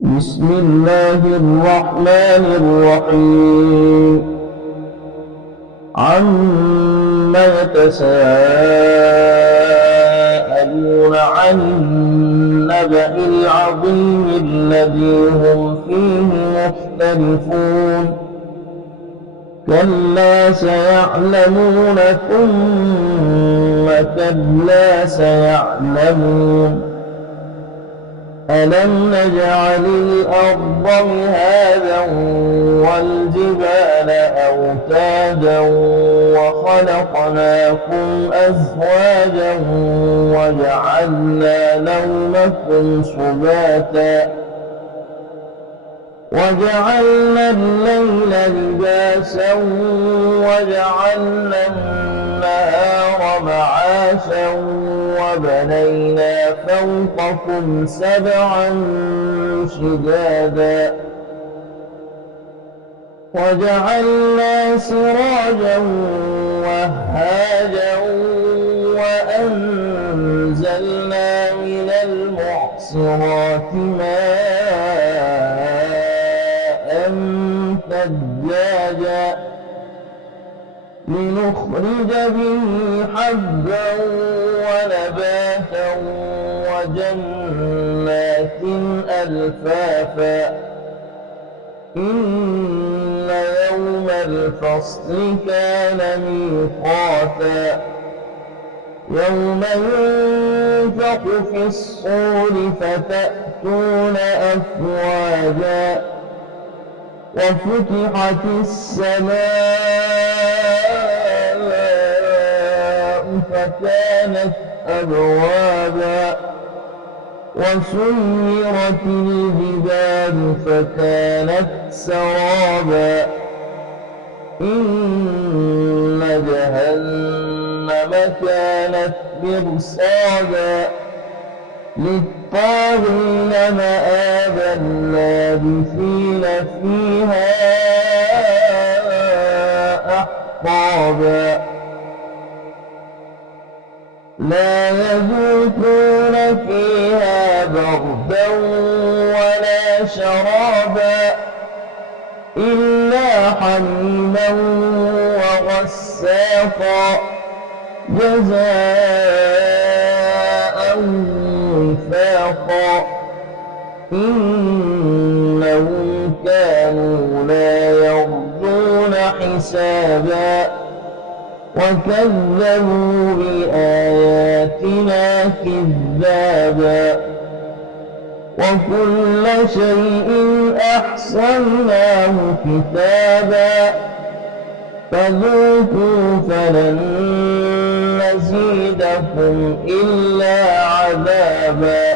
بسم الله الرحمن الرحيم. عم يتساءلون عن النبأ العظيم الذي هم فيه مختلفون كلا سيعلمون ثم كلا سيعلمون ألم نجعل الأرض مهادا والجبال أوتادا وخلقناكم أزواجا وجعلنا نومكم سباتا وجعلنا الليل لباسا وجعلنا النهار معاشا وبنينا فوقكم سبعا شدادا وجعلنا سراجا وهاجا وأنزلنا من المعصرات ماء ثجاجا لنخرج به حبا ونباتا وجنات ألفافا إن يوم الفصل كان ميقاتا يوم ينفخ في الصور فتأتون أفواجا وفتحت السماء فكانت أبوابا وسيرت الجبال فكانت سرابا إن جهنم كانت مرصادا للطاغين مآبا لابثين فيها أحقابا لا يذوقون فيها بردا ولا شرابا إلا حميما وغساقا جزاء وفاقا إنهم كانوا لا يرجون حسابا وكذبوا بآياتنا كذابا وكل شيء أحصيناه كتابا فذوقوا فلن نزيدكم إلا عذابا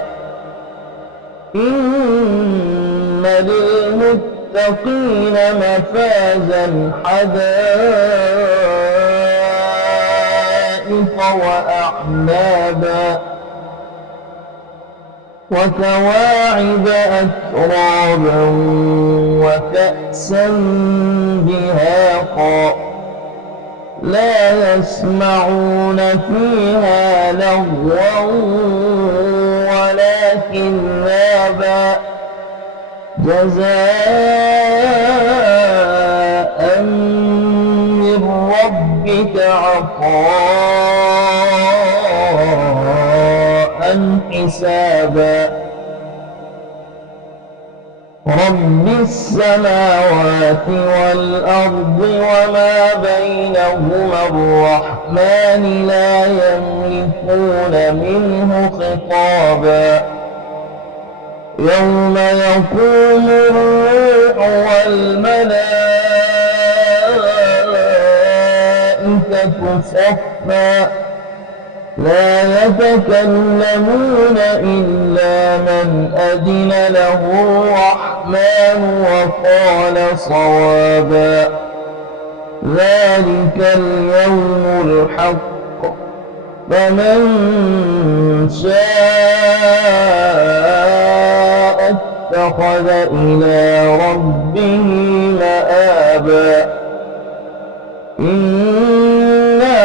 إن للمتقين مفازا حدائق وأعنابا وكواعب أترابا وكأسا دهاقا لا يسمعون فيها لغوا ولا كذابا جزاء من ربك عطاء حسابا رب السماوات والأرض وما بينهما الرحمن لا يملكون منه خطابا يوم يقوم الروح والملائكة صفا لا يتكلمون إلا من أذن له الرحمن وقال صوابا ذلك اليوم الحق فمن شاء اتخذ إلى ربه مآبا إنا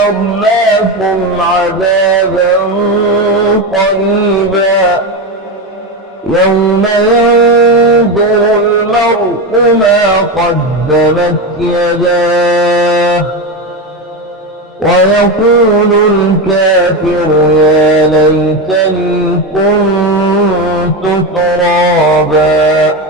أنذرناكم عذابا قريبا ما قدمت يداه ويقول الكافر يا ليتني كنت ترابا.